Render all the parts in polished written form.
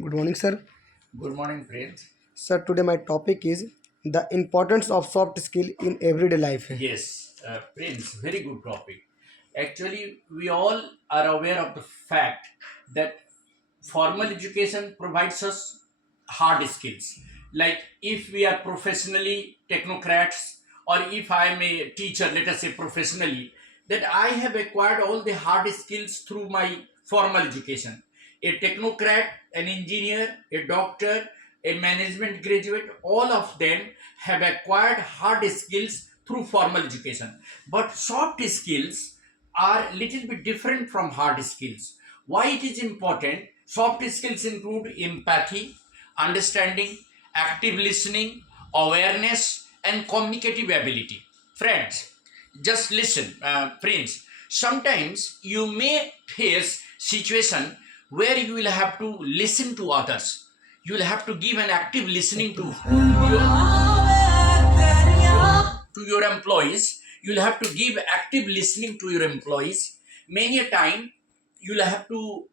Good morning, sir. Good morning, Prince. Sir, today my topic is the importance of soft skill in everyday life. Yes, Prince, very good topic. Actually, we all are aware of the fact that formal education provides us hard skills. Like if we are professionally technocrats, or if I am a teacher, let us say professionally, that I have acquired all the hard skills through my formal education. A technocrat, an engineer, a doctor, a management graduate, all of them have acquired hard skills through formal education. But soft skills are little bit different from hard skills. Why it is important? Soft skills include empathy, understanding, active listening, awareness, and communicative ability. Friends, just listen, Prince. Sometimes you may face situation where you will have to listen to others. You will have to give an active listening to your employees. You'll have to give active listening to your employees. Many a time you'll have to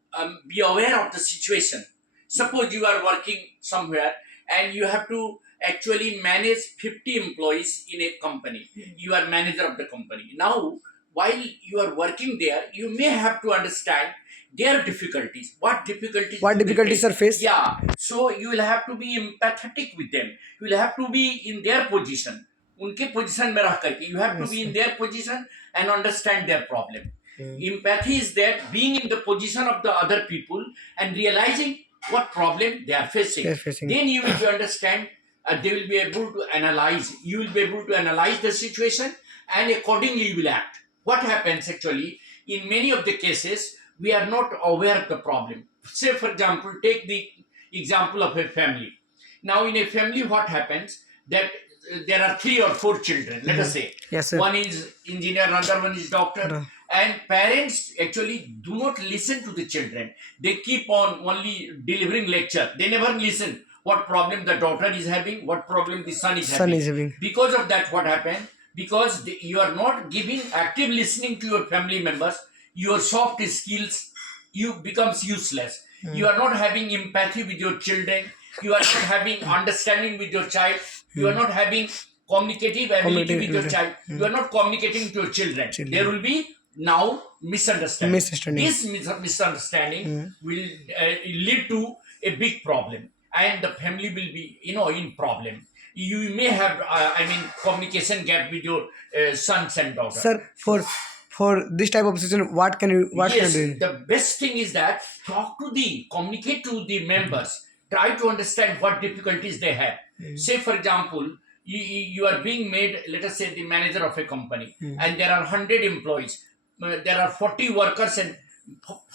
be aware of the situation. Suppose you are working somewhere and you have to actually manage 50 employees in a company. You are manager of the company. Now, while you are working there, you may have to understand their difficulties. What difficulties What do they difficulties face? are faced? Yeah, so you will have to be empathetic with them. You will have to be in their position. उनके position में रह करके you have to Yes, be in sir. their position and understand their problem. Hmm. Empathy is that being in the position of the other people and realizing what problem they are facing. They're facing. Then you will understand. They will be able to analyze. You will be able to analyze the situation and accordingly you will act. What happens actually in many of the cases we are not aware of the problem. Say for example, take the example of a family. Now in a family, what happens that there are three or four children. Let us say Yes, sir. one is engineer, another one is doctor, Uh, and parents actually do not listen to the children. They keep on only delivering lecture. They never listen what problem the daughter is having, what problem the son is Son having. is having. Because of that, what happened? Because you are not giving active listening to your family members, your soft skills you becomes useless. You are not having empathy with your children. You are not having understanding with your child. You are not having communicative ability with your child. You are not communicating to your children. There Children. will be now misunderstanding. Misunderstanding. This misunderstanding will lead to a big problem, and the family will be in problem. You may have communication gap with your sons and daughters. Sir, for this type of situation, what can Yes, you do? the best thing is that communicate to the members, try to understand what difficulties they have. Say, for example, you are being made, let us say, the manager of a company, and there are 100 employees, there are 40 workers and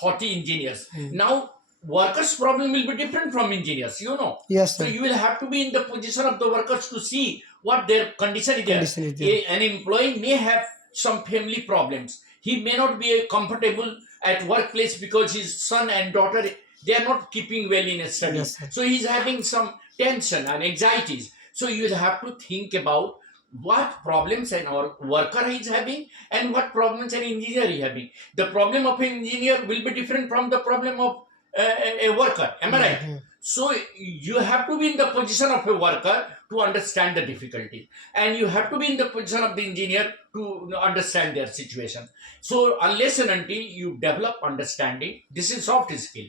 40 engineers. Now, workers' problem will be different from engineers, Yes, So, sir. you will have to be in the position of the workers to see what their condition is there. Condition is there. An employee may have some family problems. He may not be comfortable at workplace because his son and daughter, they are not keeping well in studies. Yes, sir. So he's having some tension and anxieties. So you will have to think about what problems an worker is having and what problems an engineer is having. The problem of an engineer will be different from the problem of a worker. Am I right? So you have to be in the position of a worker to understand the difficulties, and you have to be in the position of the engineer to understand their situation. So unless and until you develop understanding, this is soft skill.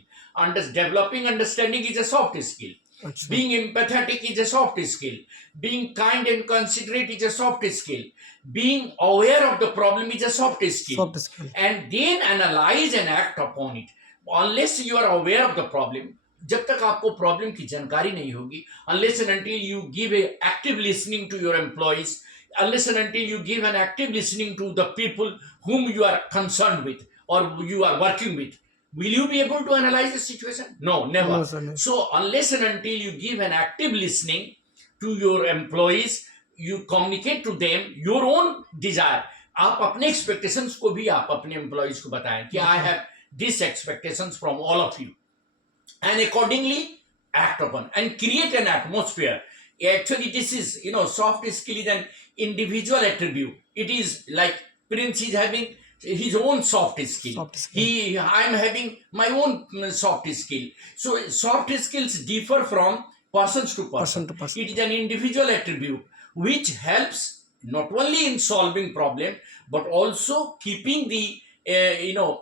Developing understanding is a soft skill. Achha. Being empathetic is a soft skill. Being kind and considerate is a soft skill. Being aware of the problem is a soft skill. Soft skill. And then analyze and act upon it. Unless you are aware of the problem, जब तक आपको problem की जानकारी नहीं होगी, unless and until you give a active listening to your employees, unless and until you give an active listening to the people whom you are concerned with or you are working with, will you be able to analyze the situation? No, never. No, sir, no. So unless and until you give an active listening to your employees, you communicate to them your own desire. आप अपने expectations को भी आप अपने employees को बताएं कि I have these expectations from all of you, and accordingly act upon and create an atmosphere. Actually, this is, soft skill is an individual attribute. It is like Prince is having his own soft skill. Soft skill. I'm having my own soft skill. So soft skills differ from persons to person. Person to person. It is an individual attribute which helps not only in solving problem but also keeping the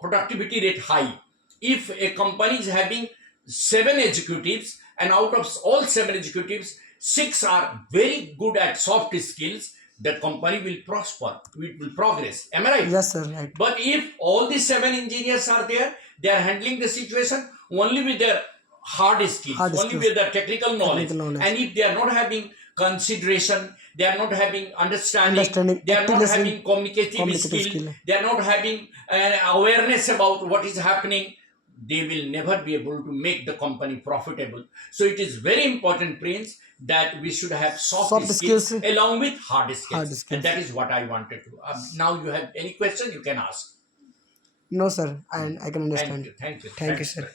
productivity rate high. If a company is having 7 executives and out of all 7 executives 6 are very good at soft skills, the company will prosper, it will progress. Am I right? Yes, sir. Right. But if all the 7 engineers are there, they are handling the situation only with their hard skills, Hard only skills. with their technical knowledge. Technical knowledge. And if they are not having consideration, they are not having Understanding, they are active not listening, having communicative skill, they are not having awareness about what is happening, they will never be able to make the company profitable. So it is very important, Prince, that we should have soft, Soft skills, skills. along with hard skills. Hard And skills. that is what I wanted to. Now you have any question, you can ask. No, sir. And I can Thank understand. you. Thank you. Thank you, Thanks, sir.